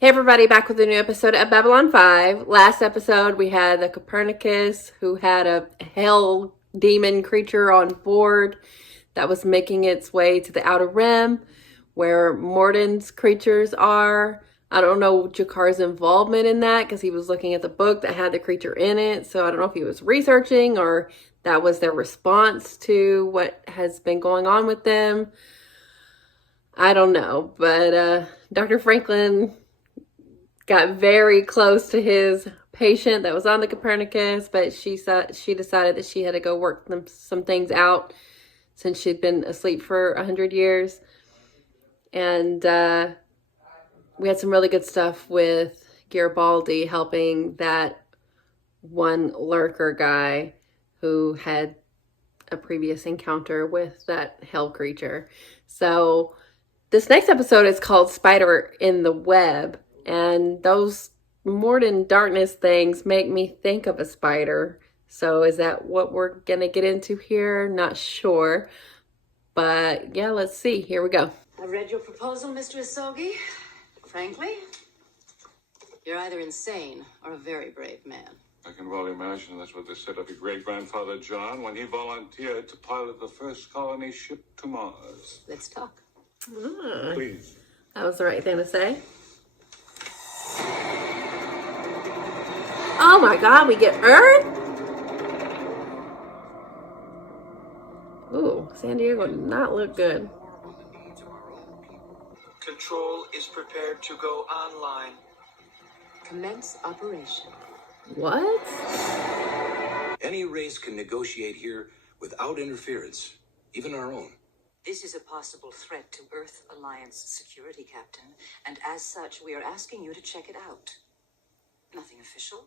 Hey everybody, back with a new episode of Babylon 5. Last episode we had the Copernicus who had a hell demon creature on board that was making its way to the Outer Rim where Morden's creatures are. I don't know Jakar's involvement in that because he was looking at the book that had the creature in it. So I don't know if he was researching or that was their response to what has been going on with them. I don't know, but Dr. Franklin got very close to his patient that was on the Copernicus, but she decided that she had to go work some things out since she'd been asleep for 100 years. And we had some really good stuff with Garibaldi helping that one lurker guy who had a previous encounter with that hell creature. So this next episode is called Spider in the Web. And those Morden darkness things make me think of a spider. So is that what we're going to get into here? Not sure. But yeah, let's see. Here we go. I've read your proposal, Mr. Isogi. Frankly, you're either insane or a very brave man. I can well imagine that's what they said of your great-grandfather John when he volunteered to pilot the first colony ship to Mars. Let's talk. Please. That was the right thing to say. Oh my God, we get Earth? Ooh, San Diego did not look good. Control is prepared to go online. Commence operation. What? Any race can negotiate here without interference, even our own. This is a possible threat to Earth Alliance security, Captain, and as such, we are asking you to check it out. Nothing official.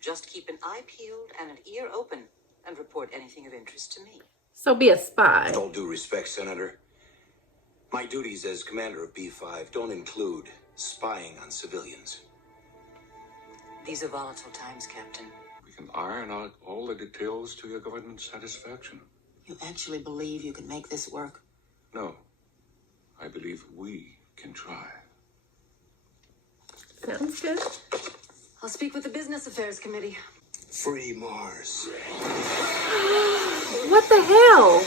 Just keep an eye peeled and an ear open, and report anything of interest to me. So be a spy. With all due respect, Senator, my duties as commander of B5 don't include spying on civilians. These are volatile times, Captain. We can iron out all the details to your government's satisfaction. You actually believe you can make this work? No. I believe we can try. Sounds good. I'll speak with the Business Affairs Committee. Free Mars. What the hell?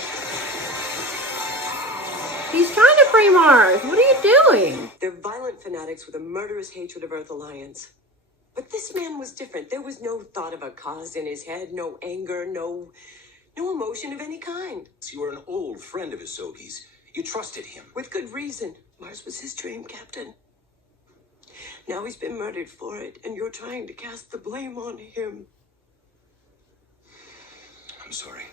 He's trying to free Mars. What are you doing? They're violent fanatics with a murderous hatred of Earth Alliance. But this man was different. There was no thought of a cause in his head, no anger, no emotion of any kind. You were an old friend of Isogi's. You trusted him. With good reason. Mars was his dream, Captain. Now he's been murdered for it, and you're trying to cast the blame on him. I'm sorry.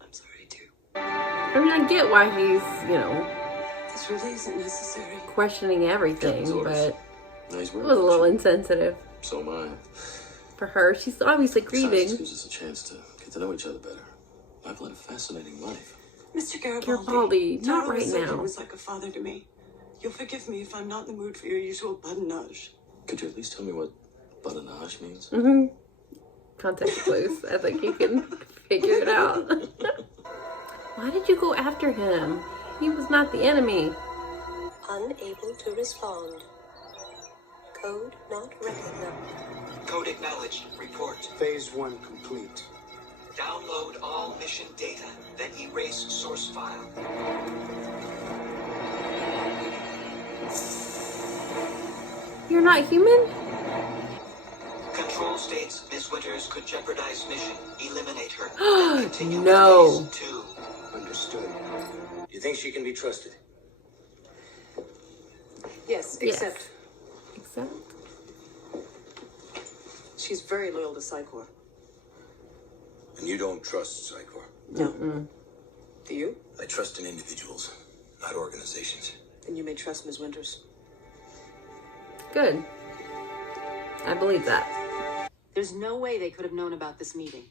I'm sorry, too. I mean, I get why he's, This really isn't necessary. questioning everything, but Nice it work. was a little insensitive So am I. for her. She's obviously Besides, grieving. this gives us a chance to get to know each other better. I've led a fascinating life. Mr. Garibaldi. Garibaldi, not Taro right Isogi now. was like a father to me. You'll forgive me if I'm not in the mood for your usual badinage. Could you at least tell me what badinage means? Context clues. I think you can figure it out. Why did you go after him? He was not the enemy. Unable to respond. Code not recognized. Code acknowledged. Report. Phase 1 complete. Download all mission data, then erase source file. You're not human? Control states Ms. Winters could jeopardize mission. Eliminate her. Then continue with No. phase 2. Understood. You think she can be trusted? Yes, Yes. except Except? she's very loyal to Psychor. And you don't trust Psychor? No. Do you? I trust in individuals, not organizations. Then you may trust Ms. Winters. Good. I believe that. There's no way they could have known about this meeting.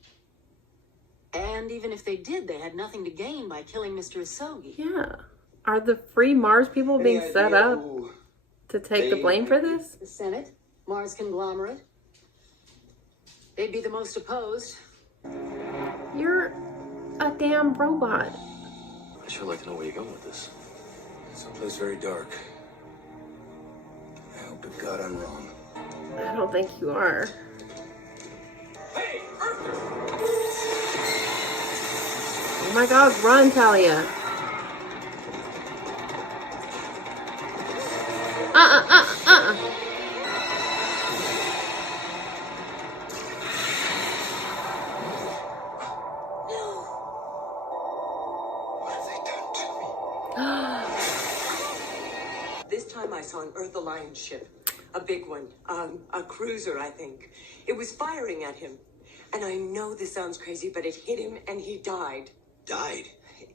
And even if they did, they had nothing to gain by killing Mr. Isogi. Yeah. Are the free Mars people being set up to take the blame for this? The Senate, Mars conglomerate. They'd be the most opposed. You're a damn robot. I sure like to know where you're going with this. Someplace very dark. I hope Good God, I'm wrong. I don't think you are. Hey, Arthur! Oh my God, run, Talia. What have they done to me? This time I saw an Earth Alliance ship. A big one. A cruiser, I think. It was firing at him. And I know this sounds crazy, but it hit him and he died. Died?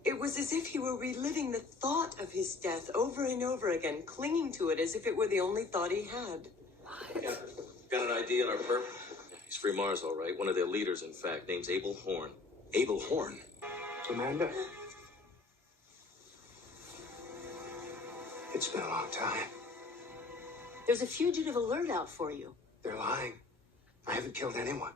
It was as if he were reliving the thought of his death over and over again, clinging to it as if it were the only thought he had. Yeah, got an idea on our perp? He's Free Mars, all right. One of their leaders, in fact. Name's Abel Horn. Abel Horn? Commander? It's been a long time. There's a fugitive alert out for you. They're lying. I haven't killed anyone.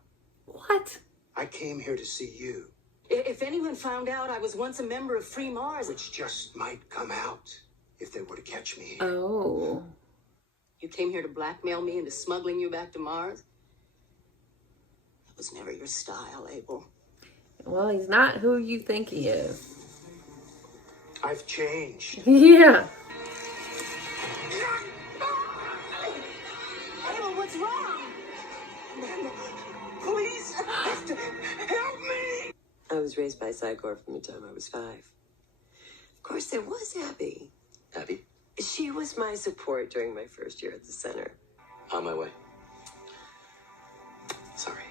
What? I came here to see you, If anyone found out I was once a member of Free Mars, which just might come out if they were to catch me here. Oh. you came here to blackmail me into smuggling you back to Mars? That was never your style, Abel. Well, he's not who you think he is. I've changed. Yeah. Abel, what's wrong? Amanda, please, help me! I was raised by Psychor from the time I was 5. Of course, there was Abby. Abby? She was my support during my first year at the center. On my way. Sorry.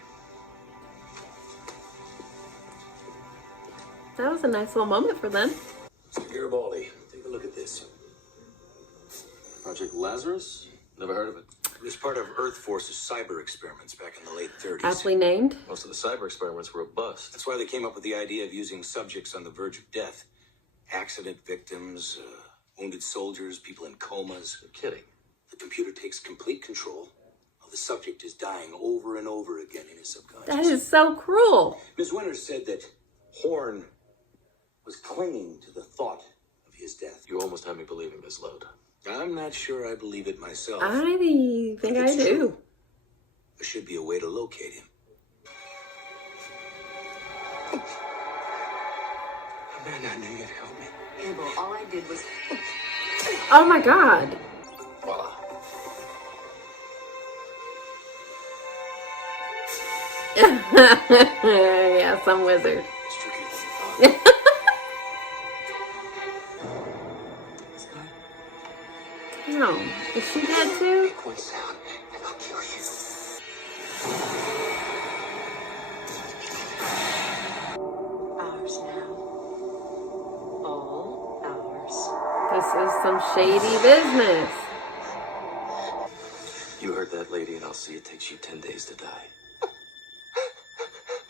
That was a nice little moment for them. Mr. Garibaldi, take a look at this. Project Lazarus? Never heard of it. It was part of Earth Force's cyber experiments back in the late 30s. Aptly named. Most of the cyber experiments were a bust. That's why they came up with the idea of using subjects on the verge of death. Accident victims, wounded soldiers, people in comas. You're kidding. The computer takes complete control while the subject is dying over and over again in his subconscious. That is so cruel. Ms. Winters said that Horn was clinging to the thought of his death. You almost had me believing this, Load. I'm not sure I believe it myself. I think I It's do. true. There should be a way to locate him. Amanda, I knew you'd help me. Abel, all I did was... Oh my God. Voila. Yeah, some wizard. It's trickier than you thought. Damn. Is she dead too? Make one sound, and I'll kill you. Ours now. All ours. This is some shady business. You heard that, lady, and I'll see it takes you 10 days to die.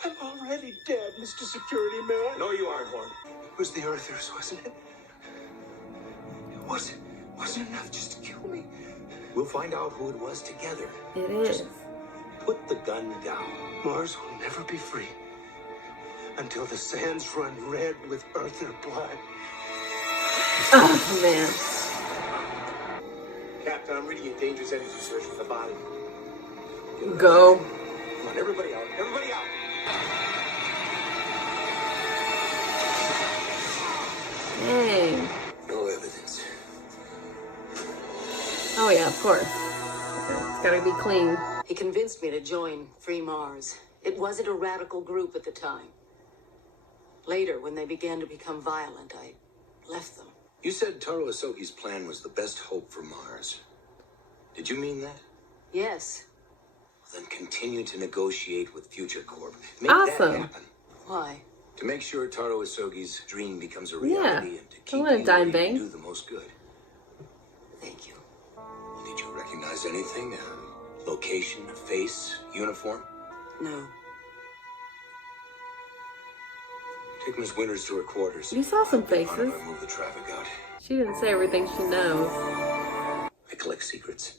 I'm already dead, Mr. Security Man. No, you aren't, Horn. It was the Earthers, wasn't it? It wasn't enough just to kill me. We'll find out who it was together. It is. Put the gun down. Mars will never be free until the sands run red with Earther blood. Oh, man. Captain, I'm reading a dangerous energy search for the body. Go. Come on, everybody out. Everybody out. Dang. No evidence. Oh, yeah, of course. It's gotta be clean. He convinced me to join Free Mars. It wasn't a radical group at the time. Later, when they began to become violent, I left them. You said Taro Asogi's plan was the best hope for Mars. Did you mean that? Yes. Then continue to negotiate with Future Corp. Make Awesome. that happen. Why? To make sure Taro Asogi's dream becomes a Yeah. reality and to Don't keep let it you die where in you can vain. do the most good. Thank you. Did you recognize anything? Location, face, uniform? No. Take Miss Winters to her quarters. You saw some I'll be on faces. to move the traffic out. She didn't say everything she knows. I collect secrets.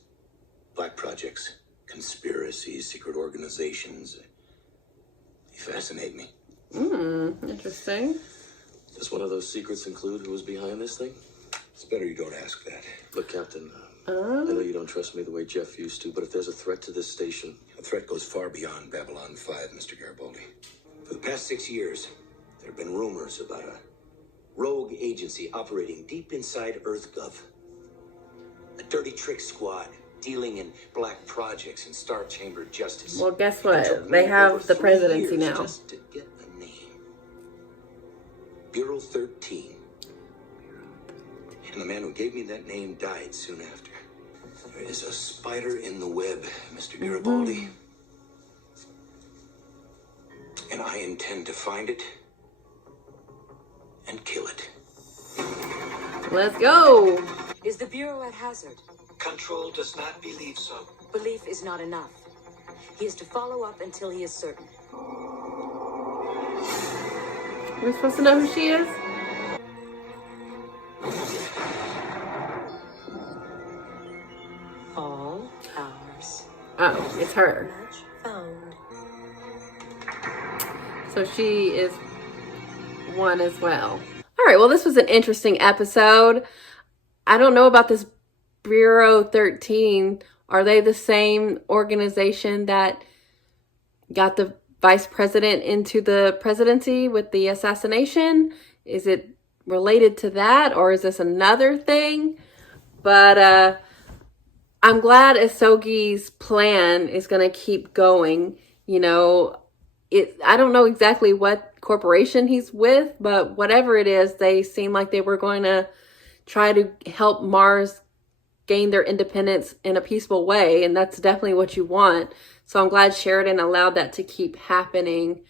Black projects, conspiracies, secret organizations. They fascinate me. Interesting. Does one of those secrets include who was behind this thing? It's better you don't ask that. Look, Captain, I know you don't trust me the way Jeff used to, but if there's a threat to this station... The threat goes far beyond Babylon 5, Mr. Garibaldi. For the past 6 years, there have been rumors about a rogue agency operating deep inside EarthGov. A dirty trick squad dealing in black projects and Star Chamber justice. Well, guess It what? took They me have over the 3 presidency years now. just to get a name. Bureau 13. And the man who gave me that name died soon after. There is a spider in the web, Mr. Garibaldi. And I intend to find it and kill it. Let's go. Is the Bureau at hazard? Control does not believe so. Belief is not enough. He is to follow up until he is certain. We're supposed to know who she is? All ours. Oh, it's her. Match found. So she is one as well. All right, well, this was an interesting episode. I don't know about this Bureau 13. Are they the same organization that got the vice president into the presidency with the assassination? Is it related to that, or is this another thing? But I'm glad Isogi's plan is going to keep going. You know, I don't know exactly what corporation he's with, but whatever it is, they seem like they were going to try to help Mars gain their independence in a peaceful way, and that's definitely what you want. So I'm glad Sheridan allowed that to keep happening,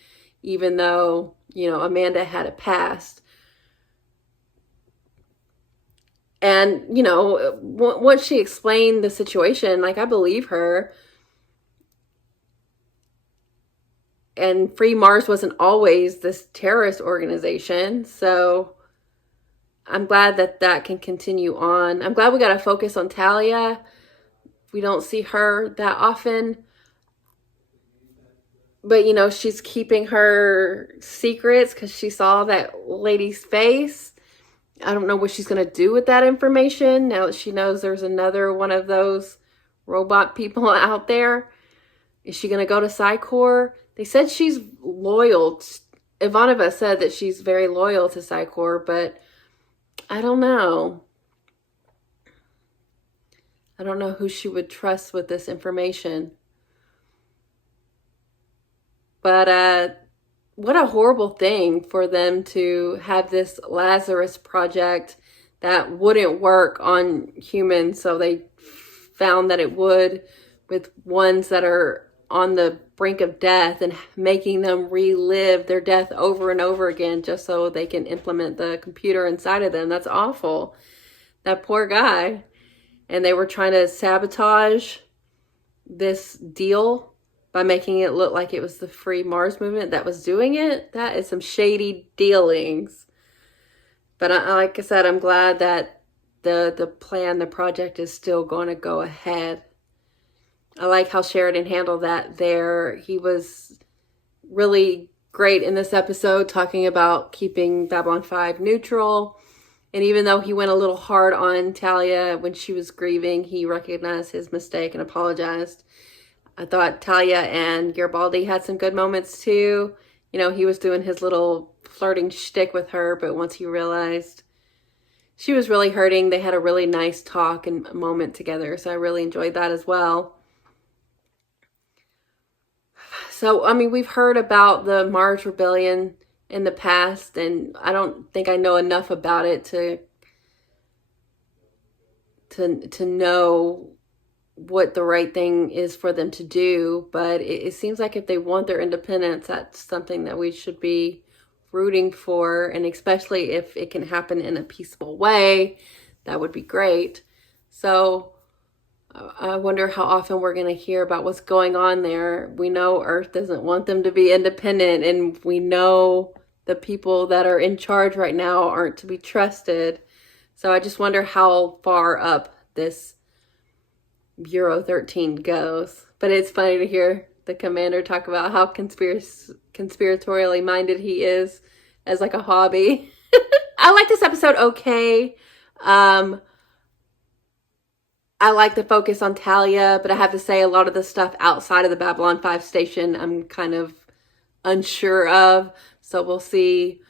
even though, you know, Amanda had a past. And, you know, once she explained the situation, like, I believe her. And Free Mars wasn't always this terrorist organization. So I'm glad that that can continue on. I'm glad we got to focus on Talia. We don't see her that often. But, you know, she's keeping her secrets because she saw that lady's face. I don't know what she's going to do with that information now that she knows there's another one of those robot people out there. Is she going to go to Psycor? They said she's loyal. Ivanova said that she's very loyal to Psycor, but I don't know. I don't know who she would trust with this information. But what a horrible thing for them to have this Lazarus project that wouldn't work on humans. So they found that it would with ones that are on the brink of death and making them relive their death over and over again just so they can implement the computer inside of them. That's awful. That poor guy. And they were trying to sabotage this deal by making it look like it was the Free Mars movement that was doing it. That is some shady dealings. But like I said, I'm glad that the plan, the project is still going to go ahead. I like how Sheridan handled that there. He was really great in this episode talking about keeping Babylon 5 neutral. And even though he went a little hard on Talia when she was grieving, he recognized his mistake and apologized. I thought Talia and Garibaldi had some good moments too. You know, he was doing his little flirting shtick with her, but once he realized she was really hurting, they had a really nice talk and moment together. So I really enjoyed that as well. So, I mean, we've heard about the Mars Rebellion in the past, and I don't think I know enough about it to know what the right thing is for them to do. But it seems like if they want their independence, that's something that we should be rooting for, and especially if it can happen in a peaceful way, that would be great. So I wonder how often we're going to hear about what's going on there. We know Earth doesn't want them to be independent, and we know the people that are in charge right now aren't to be trusted. So I just wonder how far up this Bureau 13 goes. But it's funny to hear the commander talk about how conspiratorially minded he is as like a hobby. I like this episode okay. I I like the focus on Talia, but I have to say a lot of the stuff outside of the Babylon 5 station I'm kind of unsure of. So we'll see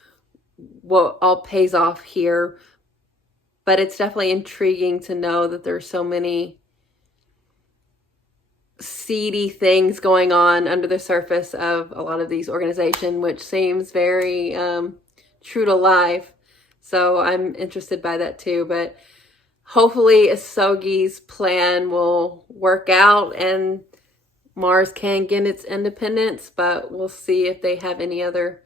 what all pays off here. But it's definitely intriguing to know that there's so many seedy things going on under the surface of a lot of these organizations, which seems very true to life. So I'm interested by that too. But hopefully Asogi's plan will work out and Mars can gain its independence, but we'll see if they have any other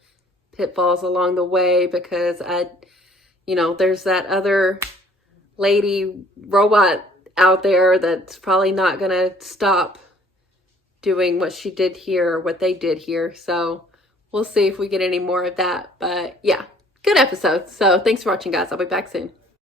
pitfalls along the way, because there's that other lady robot out there that's probably not going to stop doing what she did here, or what they did here. So we'll see if we get any more of that. But yeah, good episode. So thanks for watching, guys. I'll be back soon.